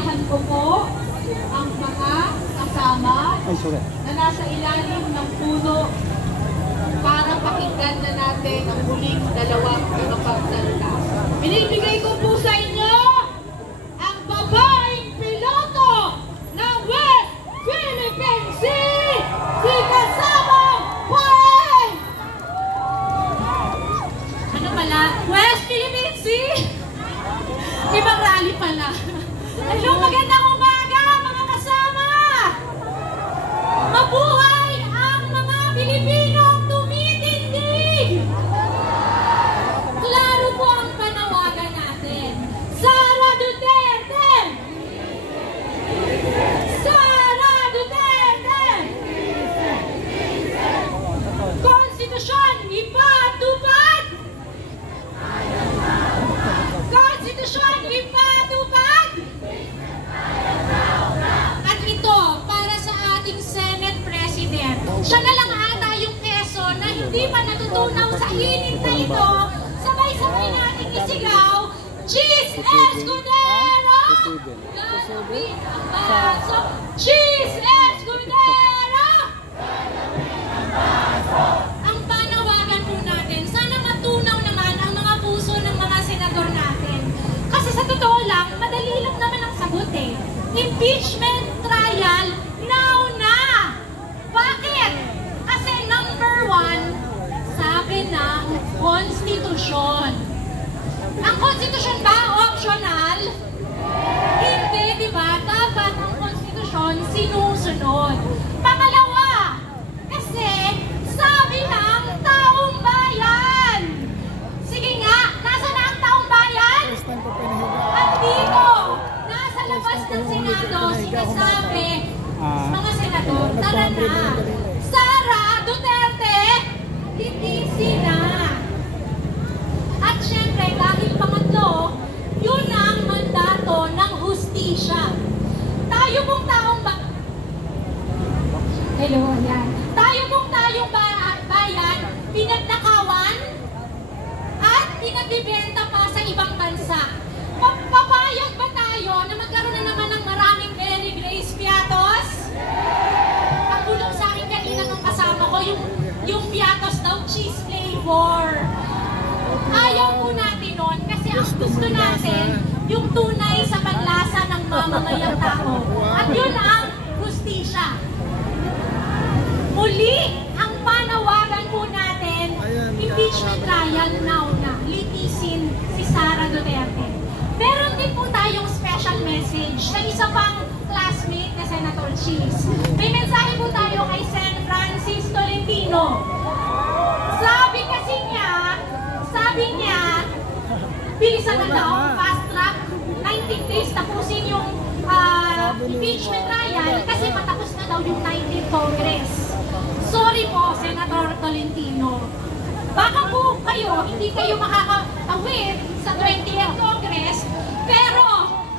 Iimbitahan ko po ang mga kasama na nasa ilalim ng puno para pakinggan na natin ang huling dalawang magpagsalita. Binibigay ko po sa inyo ang babaeng piloto ng West Philippine Sea, si Kasamang Poeng! Ano pala? West Philippine Sea? Ibang rally pala. Hello, magandang umaga mga kasama! Mabuhay ang mga Pilipinong tumitindig! Klaro po ang panawagan natin. Sara Duterte! Sara Duterte! Konstitusyon ipatupad! Konstitusyon ipatupad! At ito, para sa ating Senate President, siya na lang ata yung keso na hindi pa natutunaw sa init na ito, sabay-sabay nating isigaw, Cheese Escudero! Gabi ang baso, Cheese Escudero! Ang panawagan po natin, sana matunaw naman ang mga puso ng mga senador natin. Kasi sa totoo lang, madali lang naman ang sagot eh. Impeachment trial, now na! Bakit? Kasi number 1, sabi ng konstitusyon. Ang konstitusyon ba optional? Hindi, di ba? Dapat ang konstitusyon sinusunod. Pangalawa, kasi sabi ng taong bayan. Sige nga, nasa na ang taong bayan? Andito, nasa labas ng Senado, sinasabi, mga senador, tara na. Sara Duterte, titisi na. At syempre, dahil pangatlo, yun ang mandato ng hustisya. Tayo pong taong Hello, ayan. Tayo pong tayong bayan, pinagnakawan at pinagbibenta pa sa ibang bansa. Papayag ba tayo na magkaroon na naman ng maraming Mary Grace Piatos? Ang bulong sa akin kanina nung kasama ko, yung Piatos daw, cheese flavor. Ayaw po natin nun kasi ang gusto natin, yung tunay sa panlasa ng mamamayang tao. At yun ang hustisya. Muli, ang panawagan po natin, impeachment trial now na, litisin si Sara Duterte. Meron din po tayong special message sa isa pang classmate na Senator Cheese. May mensahe po tayo kay Sen. Francis Tolentino. Sabi niya, bilisan na daw, fast track, 19 days tapusin yung impeachment trial kasi matapos na daw yung 19th Congress. Sorry po, Senator Tolentino. Baka po kayo, hindi kayo makakatawid sa 20th Congress, pero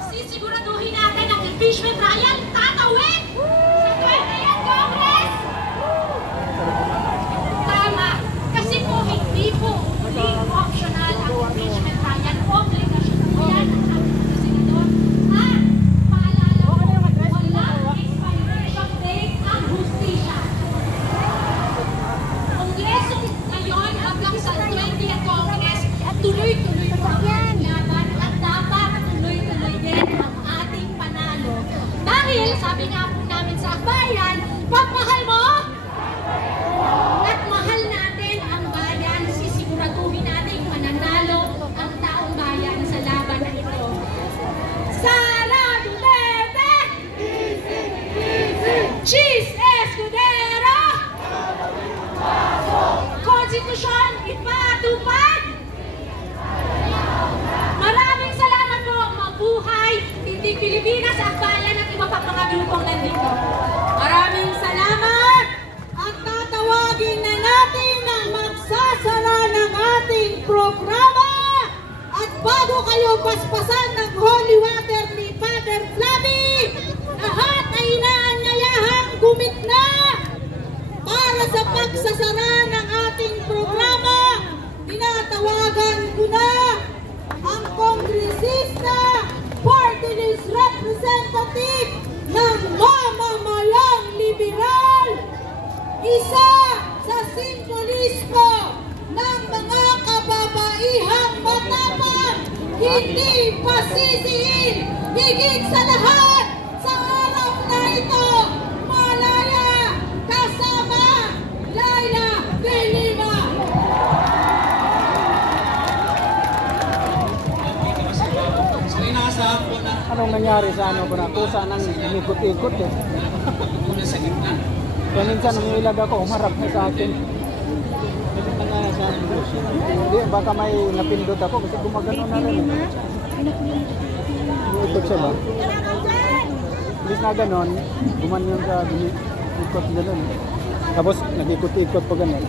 sisiguraduhin natin ang impeachment trial, tatawid sa 20th Congress! Tama, kasi po hindi po optional ang impeachment trial, obligasyon po yan ang sabi ng senador. At paalala ko, walang expiration date ang hustisya. Kongreso ngayon hanggang sa 20th Congress, tuloy-tuloy po ang laban at dapat tuloy-tuloy din ang ating panalo. Dahil sabi nga po namin sa bayan, pagmahal mo at mahal natin ang bayan, sisiguraduhin natin mananalo ang taong bayan sa laban na ito. Sara Duterte! Cheese Escudero! Konstitusyon ipatupad! Maraming salamat po, mabuhay Tindig Pilipinas, ang bayan at iba pang mga grupong nandito. Maraming salamat! At tatawagin na natin ang magsasara ng ating programa. At bago kayo paspasan ng holy water ni Father Flavi, lahat ay inaanyayahang gumitna para sa pagsasara ng ating programa. Tinatawagan ko na ang kongresista, party list rep representative ng mamamayang liberal, isa sa simbolismo ng mga kababaihang matapang, hindi pasisiin, higit sa lahat sa araw na ito, malaya kasama Laila de Lima. Anong nangyari sa ano ko na kusa nang umikot-ikot eh. Kaya minsan umilag ako, umarap na sa akin. Hindi, baka may napindot ako kasi gumagano na rin. Umiikot siya ba? Imbis na ganon, gumanyan sa ikot gano'n. Tapos nag-ikot-ikot pa gano'n.